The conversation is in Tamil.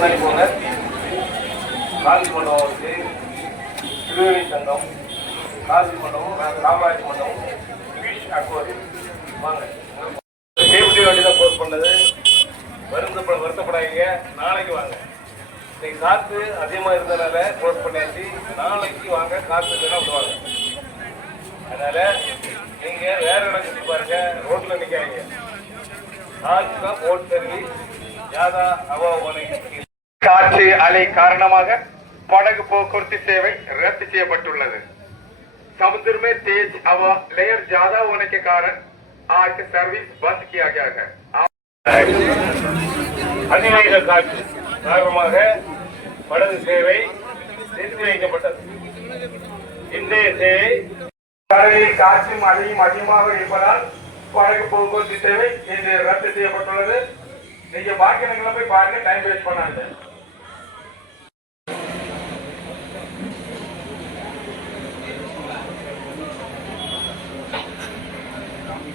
முன்னாடி போங்க. காந்தி மண்டபம் வந்து திருவேணி சங்கம் காந்தி மண்டபம் ராமராஜ் மண்டபம் பீச் அக்வாரியம் வாங்க. சேஃப்டி வண்டி தான் போஸ்ட் பண்ணது. வருத்தப்பட வருத்தப்படாதீங்க. நாளைக்கு வாங்க. இன்னைக்கு காற்று அதிகமாக இருந்ததுனால க்ளோஸ் பண்ணியாச்சு. நாளைக்கு வாங்க. காற்று இல்லைன்னா விடுவாங்க அதனால் நீங்கள் வேறு இடம் சுற்றி பாருங்கள் ரோட்டில் நிற்காதீங்க காற்று தான் போட் தருவி. ज़्यादा हवा होने காற்று அலை காரணமாக படகு போக்குவரத்து சேவை रद्द செய்யப்பட்டுள்ளது समुद्र में तेज हवा लेयर ज्यादा होने के कारण आज सर्विस बंद किया गया है அதிவேக காற்று காரணமாக படகு சேவை நிறுத்தி வைக்கப்பட்டது இன்றைய சேவை கடலில் காற்றும் அலையும் அதிகமாக இருப்பதால் படகு போக்குவரத்து சேவை இன்று ரத்து செய்யப்பட்டுள்ளது நீங்க பாக்கி இடங்களை போய் பாருங்க டைம் வேஸ்ட் பண்ணாங்க